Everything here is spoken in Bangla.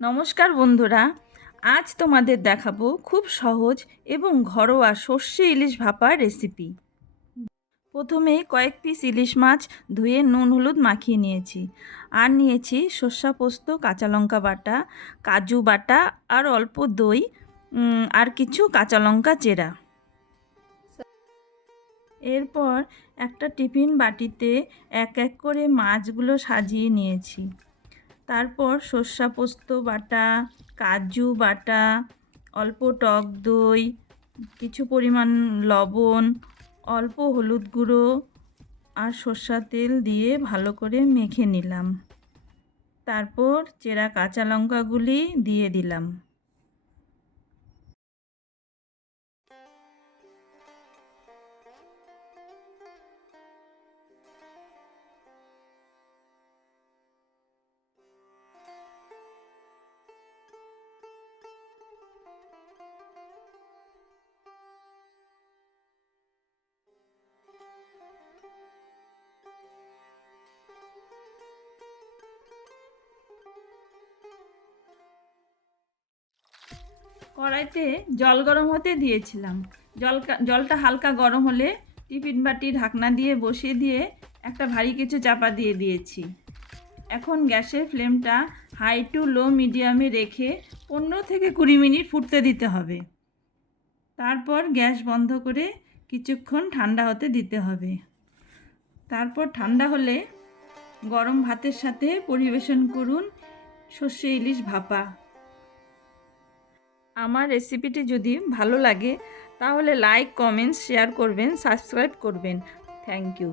নমস্কার বন্ধুরা, আজ তোমাদের দেখাবো খুব সহজ এবং ঘরোয়া সর্ষে ইলিশ ভাপার রেসিপি। প্রথমে কয়েক পিস ইলিশ মাছ ধুয়ে নুন হলুদ মাখিয়ে নিয়েছি। আর নিয়েছি সর্ষা পোস্ত, কাঁচা লঙ্কা বাটা, কাজু বাটা আর অল্প দই, আর কিছু কাঁচা লঙ্কা চেরা। এরপর একটা টিফিন বাটিতে এক এক করে মাছগুলো সাজিয়ে নিয়েছি। তারপর সর্ষা পোস্ত বাটা, কাজু বাটা, অল্প টক দই, কিছু পরিমাণ লবণ, অল্প হলুদ গুঁড়ো আর সর্ষার তেল দিয়ে ভালো করে মেখে নিলাম। তারপর চেরা কাঁচা লঙ্কাগুলি দিয়ে দিলাম। কড়াইতে জল গরম হতে দিয়েছিলাম। জলটা হালকা গরম হলে টিফিন বাটি ঢাকনা দিয়ে বসিয়ে দিয়ে একটা ভারী কিছু চাপা দিয়ে দিয়েছি। এখন গ্যাসের ফ্লেমটা হাই টু লো মিডিয়ামে রেখে 15 থেকে 20 মিনিট ফুটতে দিতে হবে। তারপর গ্যাস বন্ধ করে কিছুক্ষণ ঠান্ডা হতে দিতে হবে। তারপর ঠান্ডা হলে গরম ভাতের সাথে পরিবেশন করুন সর্ষে ইলিশ ভাপা। আমার রেসিপিটি যদি ভালো লাগে তাহলে লাইক, কমেন্টস, শেয়ার করবেন, সাবস্ক্রাইব করবেন। Thank you.